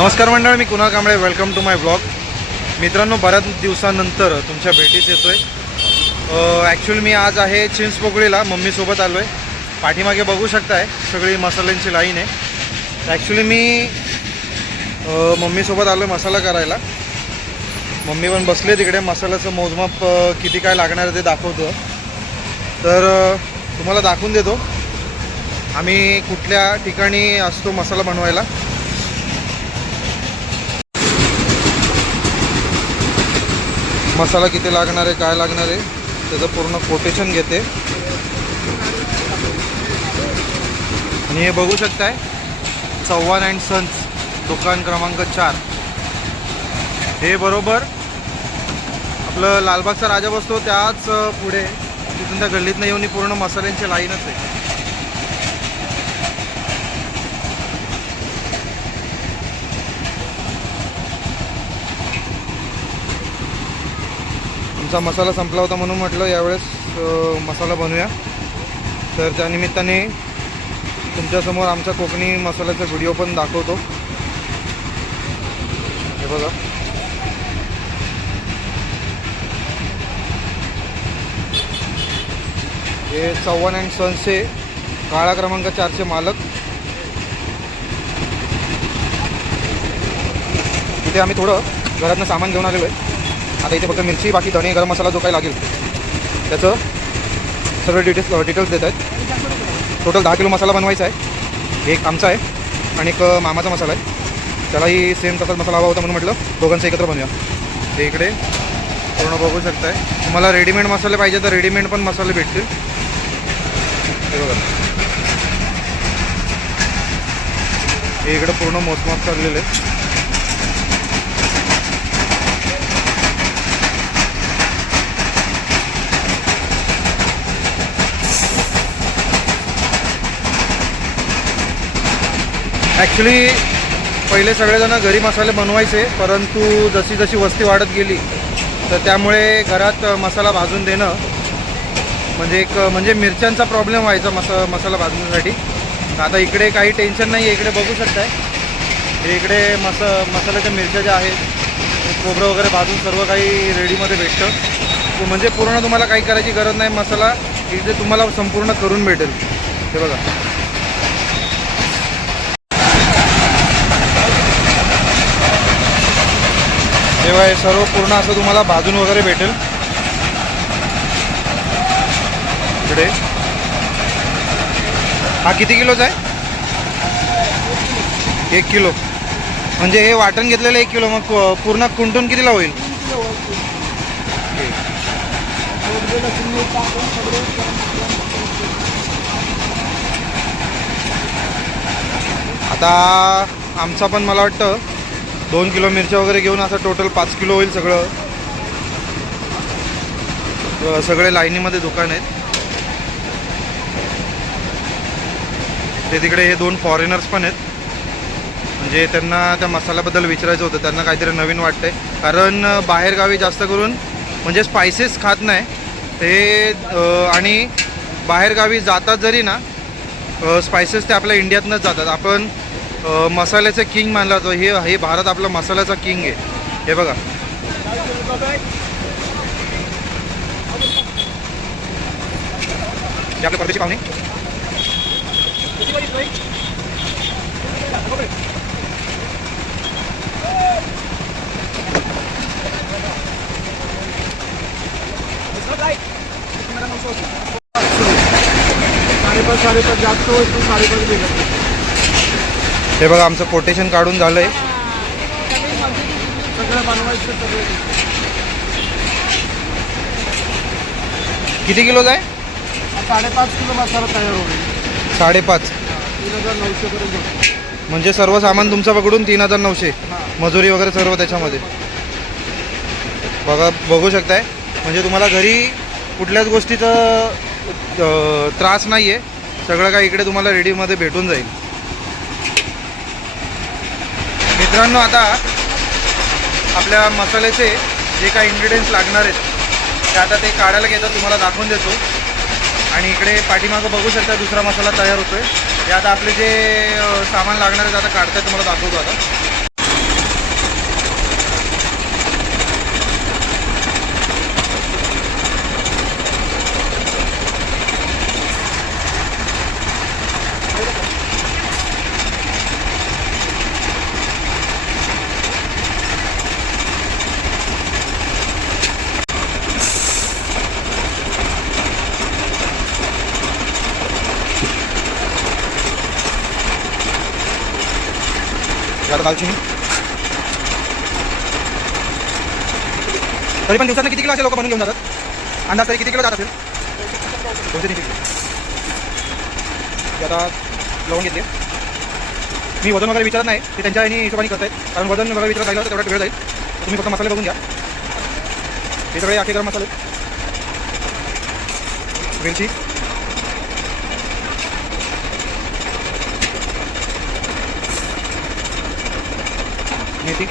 नमस्कार मंडळ मी Kunal Kamble. Welcome to my blog मित्रांनो बऱ्याच दिवसानंतर तुमच्या भेटीस येतो आहे ॲक्च्युली मी आज आहे चिंचपोकळीला मम्मीसोबत आलो आहे पाठीमागे बघू शकताय सगळी मसाल्यांची लाईन आहे. ॲक्च्युली मी मम्मीसोबत आलो आहे मसाला करायला. मम्मी पण बसले तिकडे. मसाल्याचं मोजमाप किती काय लागणार आहे ते दाखवतो. तर तुम्हाला दाखवून देतो. आम्ही कुठल्या ठिकाणी असतो मसाला बनवायला? मसाला किती लागणार आहे काय लागणार आहे त्याचं पूर्ण कोटेशन घेते. आणि हे बघू शकताय चव्हाण अँड सन्स दुकान क्रमांक चार. हे बरोबर आपलं लालबागचा राजा बसतो त्याच पुढे. तिथून त्या गल्लीतनं येऊन ही पूर्ण मसाल्यांची लाईनच आहे. आमचा मसाला संपला होता म्हणून म्हटलं यावेळेस मसाला बनवूया. तर त्या निमित्ताने तुमच्यासमोर आमचा कोकणी मसाल्याचा व्हिडिओ पण दाखवतो. हे बघा. हे चव्हाण अँड सन्सचे काळा क्रमांक चारचे मालक. इथे आम्ही थोडं घरातनं सामान घेऊन आलेलो आहे. आता इथे फक्त मिरची बाकी धणे गरम मसाला जो काही लागेल त्याचं सर्व डिटेल्स डिटेल्स देत आहेत. टोटल दहा किलो मसाला बनवायचा आहे. एक आमचा आहे आणि एक मामाचा मसाला आहे. त्यालाही सेम तसाच मसाला हवा होता म्हणून म्हटलं दोघांचं एकत्र बनवूया ते इकडे पूर्ण बघू शकताय. तुम्हाला रेडीमेड मसाले पाहिजे तर रेडीमेड पण मसाले भेटतील. हे बघा. हे इकडं पूर्ण मोजमाप चाललेलं आहे. ॲक्च्युली पहिले सगळेजण घरी मसाले बनवायचे परंतु जशी जशी वस्ती वाढत गेली तर त्यामुळे घरात मसाला भाजून देणं म्हणजे एक म्हणजे मिरच्यांचा प्रॉब्लेम व्हायचा मसा मसाला भाजण्यासाठी. आता इकडे काही टेन्शन नाही आहे इकडे बघू शकताय. हे इकडे मसा मसाल्याच्या मिरच्या ज्या आहेत खोबरं वगैरे भाजून सर्व काही रेडीमध्ये भेटतं. म्हणजे पूर्ण तुम्हाला काही करायची गरज नाही मसाला इथे तुम्हाला संपूर्ण करून भेटेल. हे बघा. तेव्हा हे सर्व पूर्ण असं तुम्हाला भाजून वगैरे भेटेल. इकडे. हा किती किलोचा आहे? एक किलो. म्हणजे हे वाटण घेतलेलं एक किलो मग पूर्ण कुंटून कितीला होईल? आता आमचा पण मला वाटतं दोन किलो मिरच्या वगैरे घेऊन असं टोटल पाच किलो होईल सगळं. सगळे लाईनीमध्ये दुकान आहेत. ते तिकडे हे दोन फॉरेनर्स पण आहेत. म्हणजे त्यांना त्या मसाल्याबद्दल विचारायचं होतं. त्यांना काहीतरी नवीन वाटतंय. कारण बाहेरगावी जास्त करून म्हणजे स्पायसेस खात नाही. ते आणि बाहेरगावी जातात जरी ना स्पायसेस ते आपल्या इंडियातनंच जातात. आपण मसाल्याचं किंग मानला जातो. हे हे भारत आपला मसाल्याचा किंग आहे. हे बघा. हे परदेशी पाहुणे. साडेपाच साडेपाच जास्त वस्तू साडेपाच भेटत हे बघा आमचं कोटेशन काढून बनवायचं सगळं. किती किलोचा आहे साडेपाच किलो मसाला तयार होईल. साडेपाच. तीन हजार नऊशे पर्यंत. होईल. म्हणजे सर्व सामान तुमचं पकडून तीन हजार नऊशे. मजुरी वगैरे सर्व त्याच्यामध्ये. बघा बघू शकताय. म्हणजे तुम्हाला घरी कुठल्याच गोष्टीचं त्रास नाही आहे सगळं काय इकडे तुम्हाला रेडीमध्ये भेटून जाईल. मित्रांनो आता आपल्या मसाल्याचे जे काही इन्ग्रेडियंट्स लागणार आहेत ते आता ते काढायला घेतात तुम्हाला दाखवून देतो. आणि इकडे पाठीमागं बघू शकता दुसरा मसाला तयार होतो आहे हे आता आपले जे सामान लागणार आहेत आता काढताय तुम्हाला दाखवतो आता. हे तरी पण दिवसात किती किलो असे लोक बनवून घेऊन जातात? अंदाज तरी किती किलो जात असेल? दोनशे तीनशे किलो. आता लावून घेतले. मी वजन वगैरे विचारत नाही ते त्यांच्या आणि हिशोबाने करत आहेत कारण वजन वगैरे विचारत राहिलं तर तेवढा वेळ जाईल. तुम्ही फक्त मसाले बघून घ्या. हे सगळे आखे गरम मसाले. मिरची. मेथी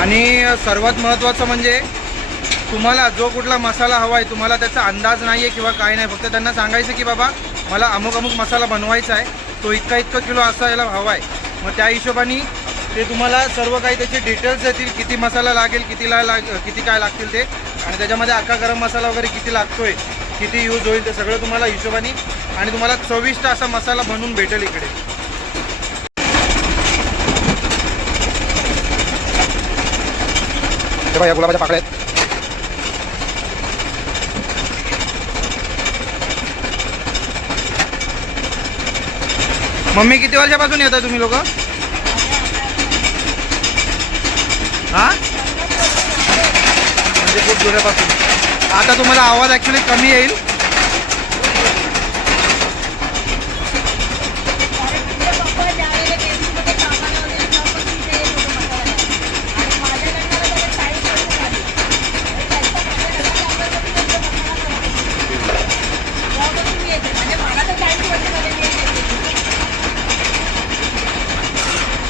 आणि सर्वात महत्त्वाचं म्हणजे तुम्हाला जो कुठला मसाला हवा आहे तुम्हाला त्याचा अंदाज नाही आहे किंवा काय नाही. फक्त त्यांना सांगायचं की बाबा मला अमुक अमुक मसाला बनवायचा आहे. तो इतका इतका किलो असायला हवा आहे मग त्या हिशोबाने ते तुम्हाला सर्व काही त्याचे डिटेल्स देतील किती मसाला लागेल कितीला लाग किती काय लागतील ते. आणि त्याच्यामध्ये अख्खा गरम मसाला वगैरे किती लागतोय किती यूज होईल ते सगळं तुम्हाला हिशोबाने आणि तुम्हाला चविष्ट असा मसाला बनवून भेटेल इकडे. या गुलाबाच्या पाकळ्या आहेत. मम्मी किती वर्षापासून येता तुम्ही लोक? हा? म्हणजे खूप जुन्यापासून आता तुम्हाला आवाज ॲक्च्युली कमी येईल.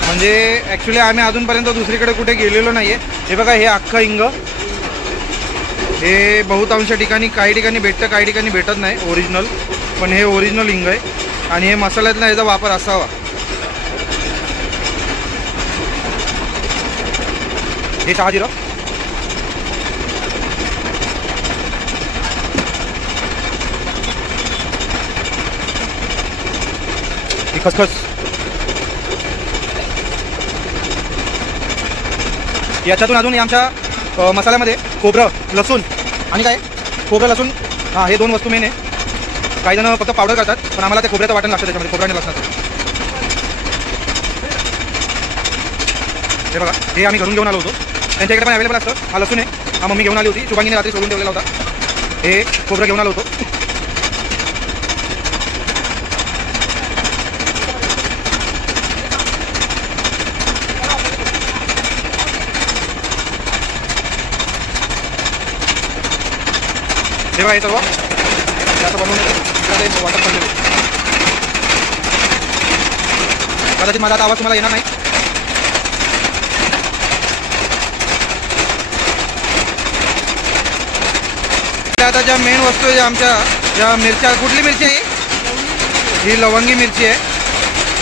म्हणजे ॲक्च्युली आम्ही अजूनपर्यंत दुसरीकडे कुठे गेलेलो नाही आहे हे बघा हे अख्खं इंग हे बहुतांश ठिकाणी काही ठिकाणी भेटतं काही ठिकाणी भेटत नाही ओरिजिनल पण हे ओरिजिनल हिंग आहे. आणि हे मसाल्यातला याचा वापर असावा. हे शहाजीराव ही खसखस. याच्यातून अजून आमच्या मसाल्यामध्ये खोबरं लसूण आणि काय? खोबरं लसूण. हां हे दोन वस्तू मेन आहे. काही जण फक्त पावडर करतात पण आम्हाला ते खोबऱ्याचं वाटण लागतं त्याच्यामध्ये खोबऱ्याने लसणाचं. हे बघा हे आम्ही घरून घेऊन आलो होतो. त्यांच्याकडे पण अवेलेबल असतं. हा लसूण आहे. हा मम्मी घेऊन आली होती. शुभांगीने रात्री सोडून ठेवलेला होता. हे खोबरं घेऊन आलो होतो. हे बघा. हे सर्व असं बनवून वॉटर वाटप कदाचित माझा आता आवाज तुम्हाला येणार नाही. त्या आता ज्या मेन वस्तू आहे आमच्या ज्या मिरच्या कुठली मिरची आहे ही लवंगी मिरची आहे.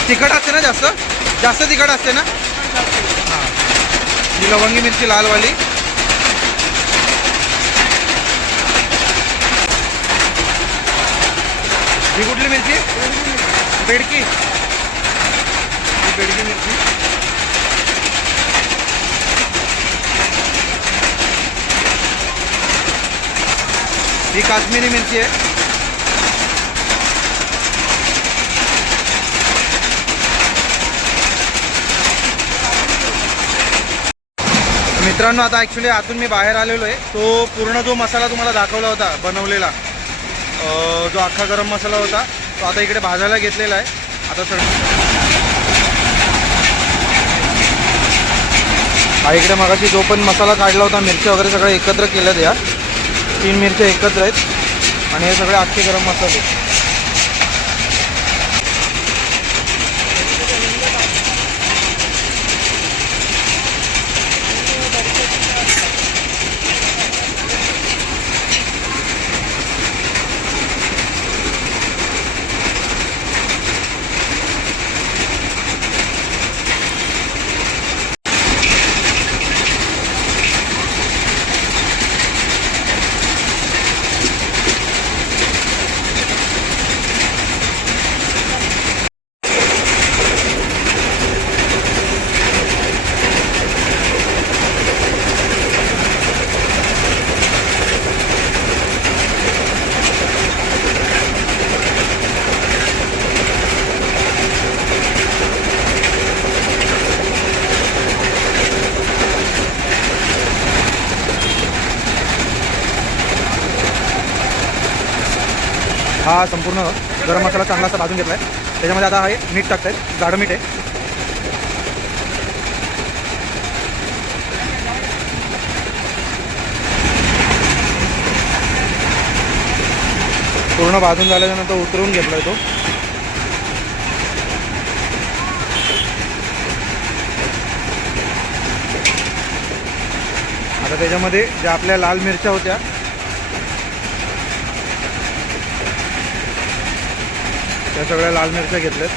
तिखट असते ना जास्त? जास्त तिखट असते ना? हां. ही लवंगी मिरची लालवाली. ही कुठली मिरची? बेडकी. ही बेडकी मिरची. ही काश्मीरी मिरची आहे. मित्रांनो आता ॲक्च्युली आतून मी बाहेर आलेलो आहे. तो पूर्ण जो मसाला तुम्हाला दाखवला होता बनवलेला जो अख्खा गरम मसाला होता तो आता इकडे भाजायला घेतलेला आहे. आता सर हा इकडे मगाशी जो पण मसाला काढला होता मिरच्या वगैरे सगळं एकत्र केलं या तीन मिरच्या एकत्र आहेत. आणि हे सगळे अख्खे गरम मसाले. हा संपूर्ण गरम मसाला चांगला असा भाजून घेतला आहे त्याच्यामध्ये आता हे मीठ टाकत आहे जाडं मीठ आहे. पूर्ण भाजून झाल्यानंतर उतरवून घेतला तो. आता त्याच्यामध्ये ज्या आपल्या लाल मिरच्या होत्या त्या सगळ्या लाल मिरच्या घेतल्यात.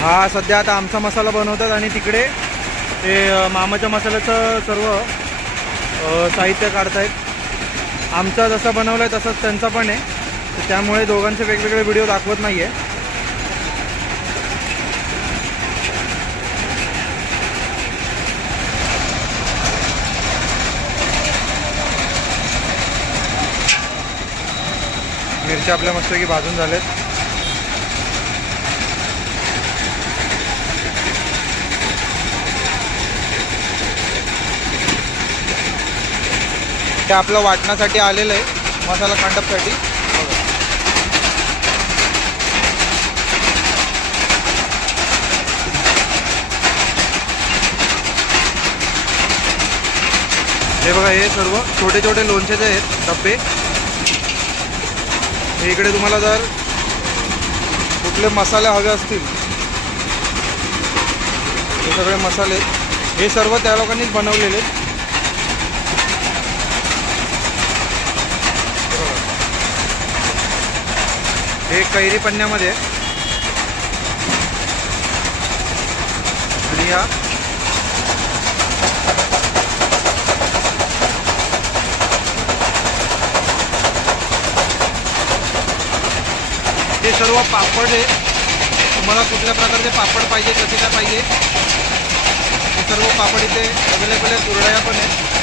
हा सध्या आता आमचा मसाला बनवतात आणि तिकडे ते मामाच्या मसाल्याचं सर्व साहित्य काढतायत. आमचा जसा बनवला आहे तसाच त्यांचा पण आहे. त्यामुळे दोघांचे वेगवेगळे व्हिडिओ दाखवत नाही आहे मिरच्या आपल्या मस्तपैकी भाजून झाल्यात. ते आपलं वाटण्यासाठी आलेलं आहे मसाला कांडपसाठी हे बघा हे सर्व छोटे छोटे लोणच्याचे आहेत डब्बे. इकडे तुम्हाला जर कुठले मसाले हवे असतील हे सगळे मसाले हे सर्व त्या लोकांनीच बनवलेले. हे कैरी पन्न्यामध्ये. आणि या हे सर्व पापड आहे तुम्हाला कुठल्या प्रकारचे पापड पाहिजे कसे काय पाहिजे? हे सर्व पापड इथे अवेलेबल आहे कुरड्या पण आहेत.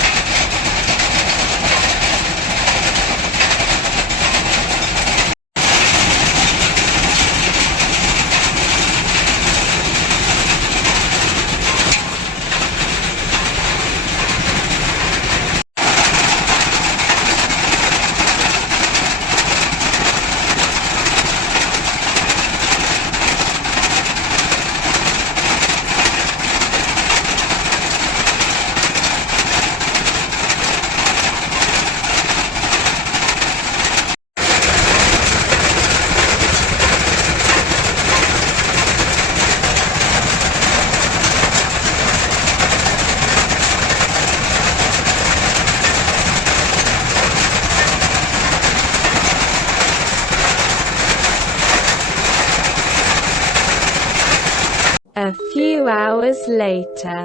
Hours later.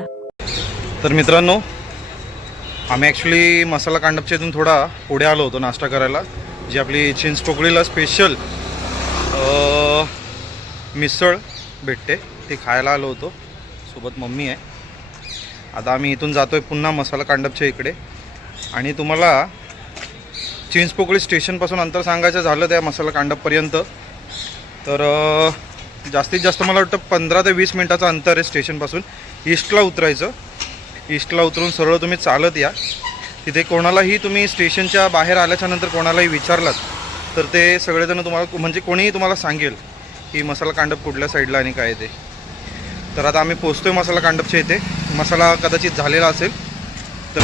तर मित्रांनो आम्ही ॲक्च्युली मसाला कांडपच्या इथून थोडा पुढे आलो होतो नाश्ता करायला जी आपली चिंचपोकळीला स्पेशल मिसळ भेटते ती खायला आलो होतो सोबत मम्मी आहे. आता आम्ही इथून जातो आहे पुन्हा मसाला कांडपच्या इकडे. आणि तुम्हाला चिंचपोकळी स्टेशनपासून अंतर सांगायचं झालं त्या मसाला कांडपपर्यंत. तर जास्तीत जास्त मला वाटतं पंधरा ते वीस मिनटाचं अंतर आहे स्टेशनपासून. ईस्टला उतरायचं. ईस्टला उतरून सरळ तुम्ही चालत या. तिथे कोणालाही तुम्ही स्टेशनच्या बाहेर आल्याच्यानंतर कोणालाही विचारलात तर ते सगळेजण तुम्हाला म्हणजे कोणीही तुम्हाला सांगेल की मसाला कांडप कुठल्या साईडला आणि काय ते. तर आता आम्ही पोचतोय मसाला कांडपच्या इथे. मसाला कदाचित झालेला असेल. तर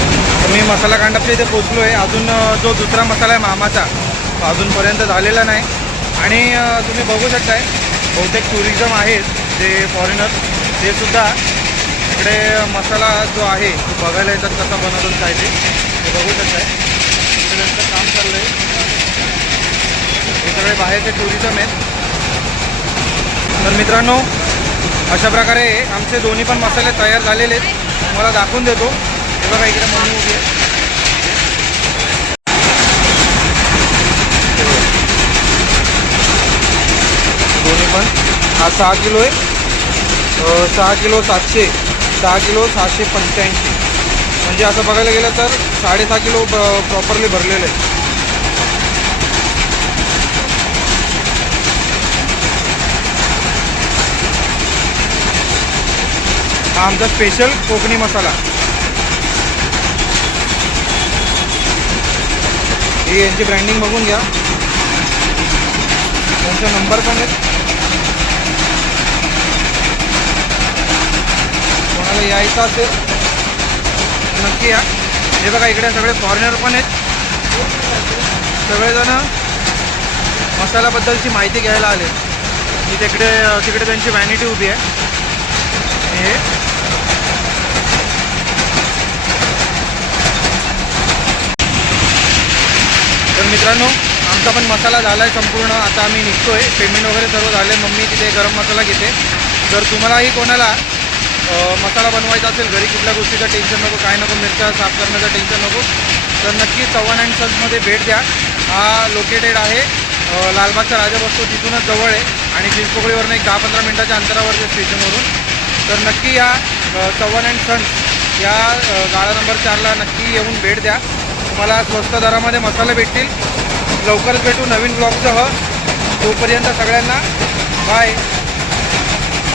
मी मसाला कांडपच्या इथे पोचलो आहे अजून जो दुसरा मसाला आहे मामाचा तो अजूनपर्यंत झालेला नाही. आणि तुम्ही बघू शकताय बहुतेक टुरिझम आहेत जे फॉरेनर ते सुद्धा इकडे मसाला जो आहे तो बघायला येतात कसा बनवून काय ते बघू शकत इकडे त्यांचं काम चाललं आहे हे सगळे बाहेरचे टुरिझम आहेत. तर मित्रांनो अशा प्रकारे आमचे दोन्ही पण मसाले तयार झालेले आहेत. तुम्हाला दाखवून देतो. हे बघा इकडे मम्मी उभी आहे. आपण पण हा सहा किलो आहे. सहा किलो सातशे सहा किलो सहाशे पंच्याऐंशी. म्हणजे असं बघायला गेलं तर साडेसहा किलो प्रॉपरली भरलेलं आहे. हा आमचा स्पेशल कोकणी मसाला. ही यांची ब्रँडिंग बघून घ्या. त्यांचा नंबर पण आहेत कोणाला यायचं असेल नक्की या. हे बघा इकडे सगळे फॉरेनर पण आहेत. सगळेजण मसाल्याबद्दलची माहिती घ्यायला आले. की तिकडे तिकडे त्यांची व्हॅनिटी उभी आहे. हे. तर मित्रांनो आमचा पण मसाला झाला आहे संपूर्ण. आता आम्ही निघतो आहे पेमेंट वगैरे सर्व झाले मम्मी तिथे गरम मसाला घेते. जर तुम्हालाही कोणाला मसाला बनवायचा असेल घरी कुठल्या गोष्टीचं टेन्शन नको काय नको मिरच्या साफ करण्याचं टेन्शन नको तर नक्की चव्हाण अँड सन्समध्ये भेट द्या. हा लोकेटेड आहे लालबागचा राजा बसतो तिथूनच जवळ आहे आणि चिंचपोकळीवरून एक दहा पंधरा मिनटाच्या अंतरावरच्या स्टेशनवरून. तर नक्की या चव्हाण अँड सन्स या गाळा नंबर चारला नक्की येऊन भेट द्या. तुम्हाला स्वस्त दरामध्ये मसाले भेटतील. लवकरच भेटू नवीन ब्लॉगसह तोपर्यंत सगळ्यांना बाय